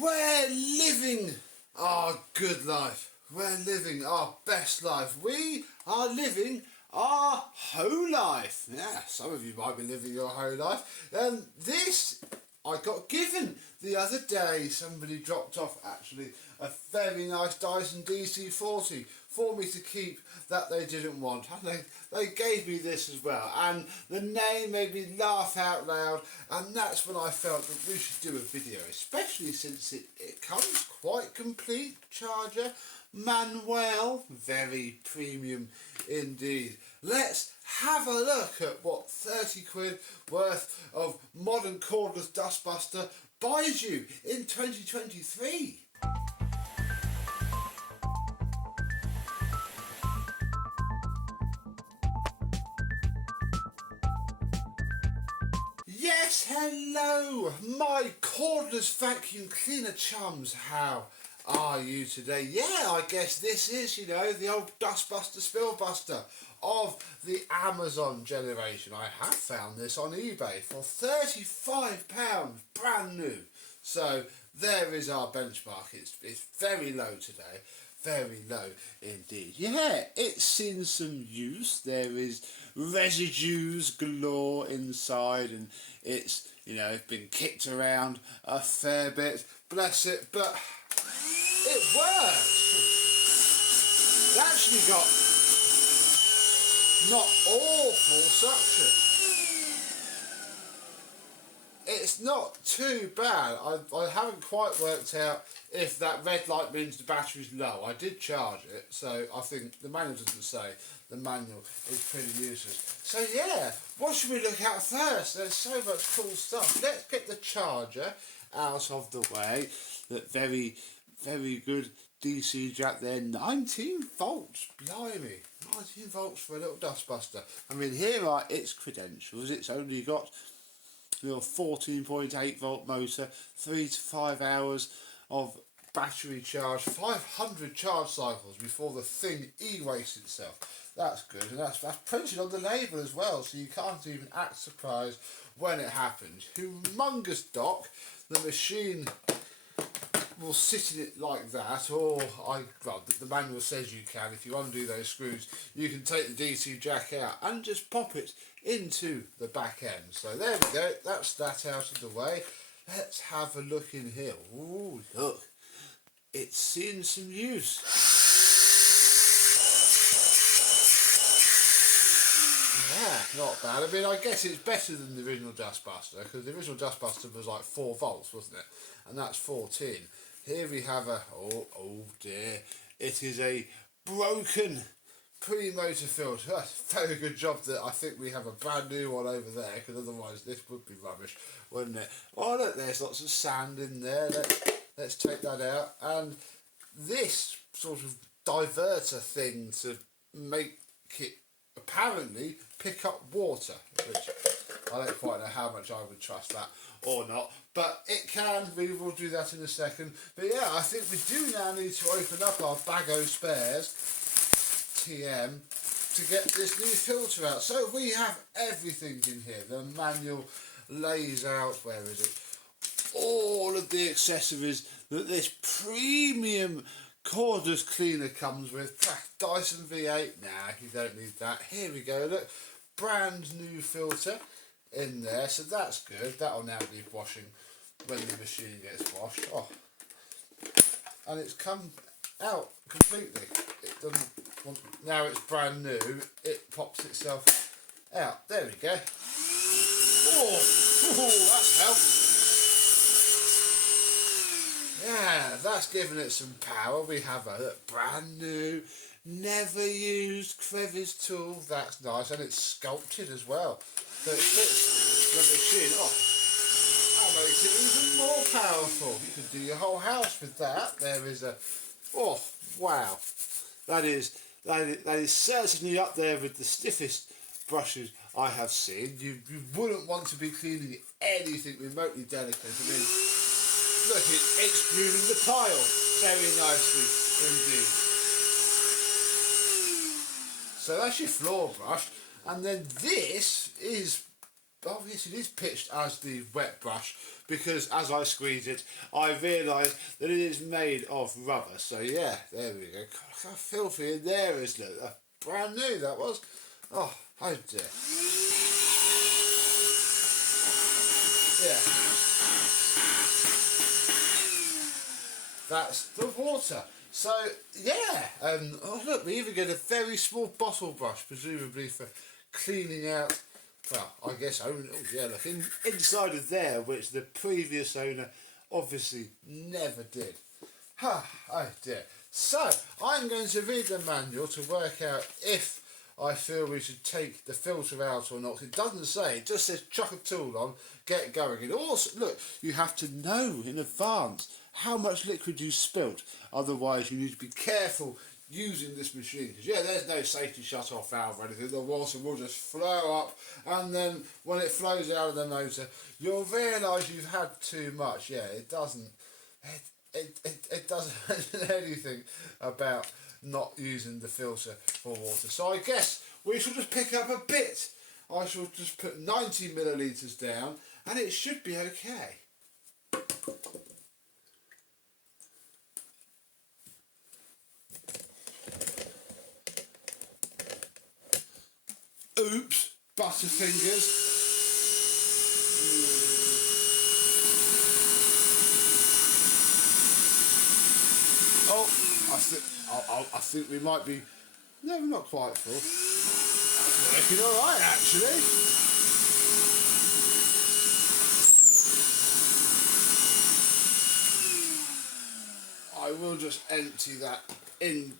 We're living our good life. We're living our best life. We are living our whole life. Yeah, some of you might be living your whole life. This I got given the other day. Somebody dropped off actually a very nice Dyson DC40 for me to keep that they didn't want. And they gave me this as well. And the name made me laugh out loud. And that's when I felt that we should do a video, especially since it comes quite complete. Charger, manual, very premium indeed. Let's have a look at what 30 quid worth of modern cordless dustbuster buys you in 2023. Yes, hello, my cordless vacuum cleaner chums. How are you today? Yeah, I guess this is, the old dustbuster spillbuster of the Amazon generation. I have found this on eBay for £35, brand new. So there is our benchmark. It's very low today. Very low indeed. Yeah, it's seen some use. There is residues galore inside, and it's been kicked around a fair bit. Bless it, but it works. It actually got not awful suction. It's not too bad. I haven't quite worked out if that red light means the battery's low. I did charge it, so I think the manual doesn't say. The manual is pretty useless. So yeah, what should we look at first? There's so much cool stuff. Let's get the charger out of the way. That very, very good DC jack there. 19 volts, blimey. 19 volts for a little dustbuster. I mean, here are its credentials. It's only got 14.8 volt motor, 3 to 5 hours of battery charge, 500 charge cycles before the thing e-wastes itself. That's good, and that's printed on the label as well, so you can't even act surprised when it happens. Humongous dock. The machine will sit in it like that, or the manual says you can. If you undo those screws, you can take the DC jack out and just pop it into the back end. So there we go, that's that out of the way. Let's have a look in here. Ooh, look, it's seen some use. Yeah, not bad. I mean, I guess it's better than the original dustbuster, because the original dustbuster was like 4 volts, wasn't it? And that's 14. Here we have oh dear, it is a broken pre-motor filter. Very good job that I think we have a brand new one over there, because otherwise this would be rubbish, wouldn't it? Oh look, there's lots of sand in there. Let's take that out. And this sort of diverter thing to make it apparently pick up water, which I don't quite know how much I would trust that or not, but it can. We will do that in a second. But yeah, I think we do now need to open up our bag o' spares TM to get this new filter out. So we have everything in here. The manual lays out, where is it, all of the accessories that this premium cordless cleaner comes with. Dyson V8, nah, you don't need that. Here we go, look, brand new filter in there, so that's good. That'll now be washing when the machine gets washed. Oh, and it's come out completely. It doesn't want, now it's brand new, it pops itself out. There we go. Oh, that's helped. Yeah, that's giving it some power. We have a brand new, never used crevice tool. That's nice, and it's sculpted as well, so it fits the machine. Oh, that makes it even more powerful. You could do your whole house with that. There is a, oh wow, that is certainly up there with the stiffest brushes I have seen. You wouldn't want to be cleaning anything remotely delicate. I mean, look, it's grooving the tile very nicely indeed. So that's your floor brush, and then this is oh yes, it is pitched as the wet brush because as I squeeze it, I realise that it is made of rubber. So yeah, there we go. God, how filthy in there is it? Brand new that was. Oh, oh dear. Yeah, that's the water. So yeah, oh look, we even get a very small bottle brush, presumably for cleaning out. Well, I guess oh yeah, look inside of there, which the previous owner obviously never did. Oh dear. So I'm going to read the manual to work out if I feel we should take the filter out or not. It doesn't say, it just says chuck a tool on, get going. It also, look, you have to know in advance how much liquid you spilt. Otherwise you need to be careful using this machine. Because yeah, there's no safety shut off valve or anything. The water will just flow up, and then when it flows out of the motor, you'll realise you've had too much. Yeah, it doesn't... It doesn't mention anything about not using the filter for water. So I guess we shall just pick up a bit. I shall just put 90 millilitres down and it should be okay. Oops, butterfingers. Oh, I think we might be... No, we're not quite full. That's working alright, actually. I will just empty that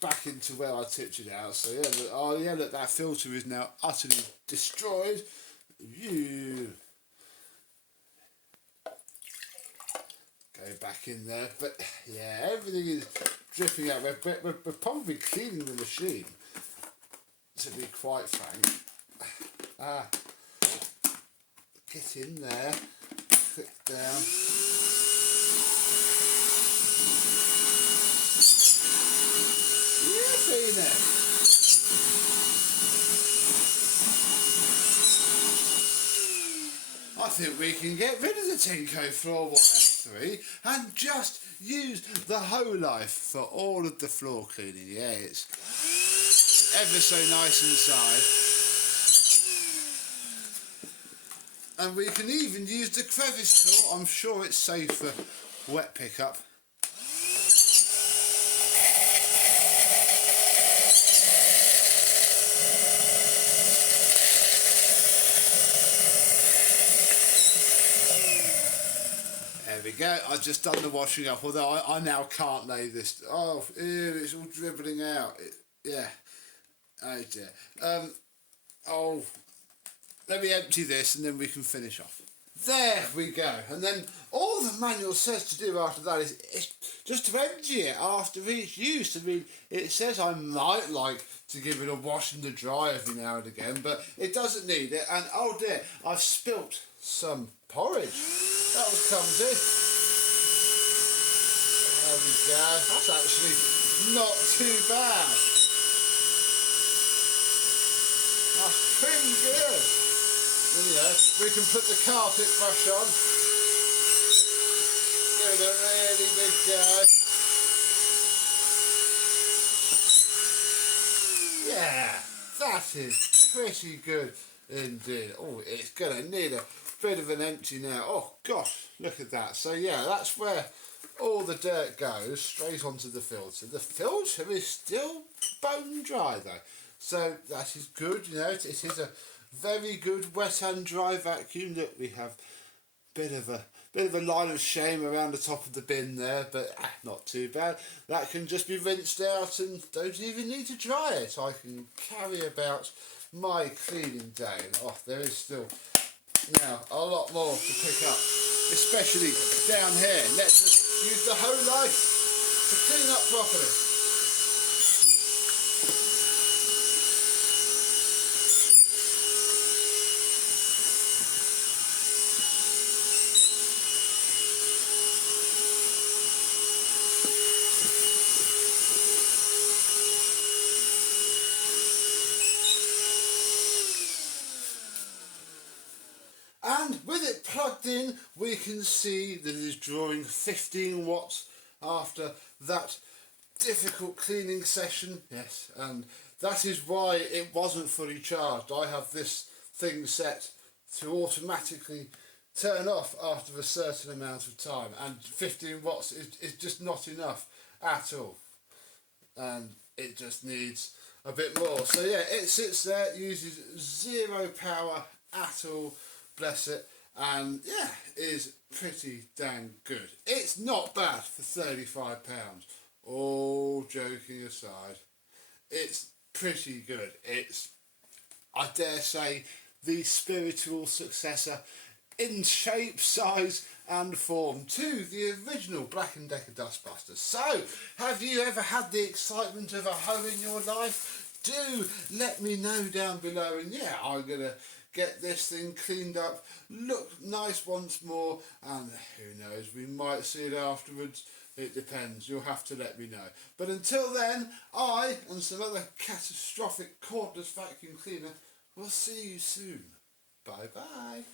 back into where I tipped it out. So yeah, look, oh yeah, look, that filter is now utterly destroyed. You go back in there, but yeah, everything is dripping out. We're probably cleaning the machine, to be quite frank. Get in there, click down. You've seen it. I think we can get rid of the Tinko Floor 103 and just use the HoLife for all of the floor cleaning. Yeah, it's ever so nice inside. And we can even use the crevice tool. I'm sure it's safe for wet pickup. There we go, I've just done the washing up, although I now can't lay this. Oh, ew, it's all dribbling out. Yeah. Oh dear. Oh, let me empty this and then we can finish off. There we go. And then all the manual says to do after that is just to empty it after each use. I mean, it says I might like to give it a wash and a dry every now and again, but it doesn't need it. And oh dear, I've spilt some porridge. That was clumsy. There we go. That's actually not too bad. That's pretty good. And, you know, we can put the carpet brush on. Give it a really big go. Yeah, that is pretty good indeed. Oh, it's going to need a bit of an empty now. Oh gosh, look at that. So yeah, that's where all the dirt goes, straight onto the filter. The filter is still bone dry though, so that is good. You know, it is a very good wet and dry vacuum. Look, we have bit of a line of shame around the top of the bin there, but not too bad. That can just be rinsed out and don't even need to dry it. I can carry about my cleaning day. And, oh, there is still now a lot more to pick up, especially down here. Let's just use the HoLife to clean up properly. plugged in, we can see that it is drawing 15 watts after that difficult cleaning session. Yes, and that is why it wasn't fully charged. I have this thing set to automatically turn off after a certain amount of time, and 15 watts is just not enough at all, and it just needs a bit more. So yeah, it sits there, uses zero power at all, bless it, and yeah, is pretty dang good. It's not bad for £35. All joking aside, it's pretty good. It's, I dare say, the spiritual successor in shape, size and form to the original Black and Decker DustBuster. So, have you ever had the excitement of a hoe in your life? Do let me know down below, and yeah, I'm gonna get this thing cleaned up, look nice once more, and who knows, we might see it afterwards. It depends, you'll have to let me know. But until then, I and some other catastrophic cordless vacuum cleaner will see you soon. Bye bye.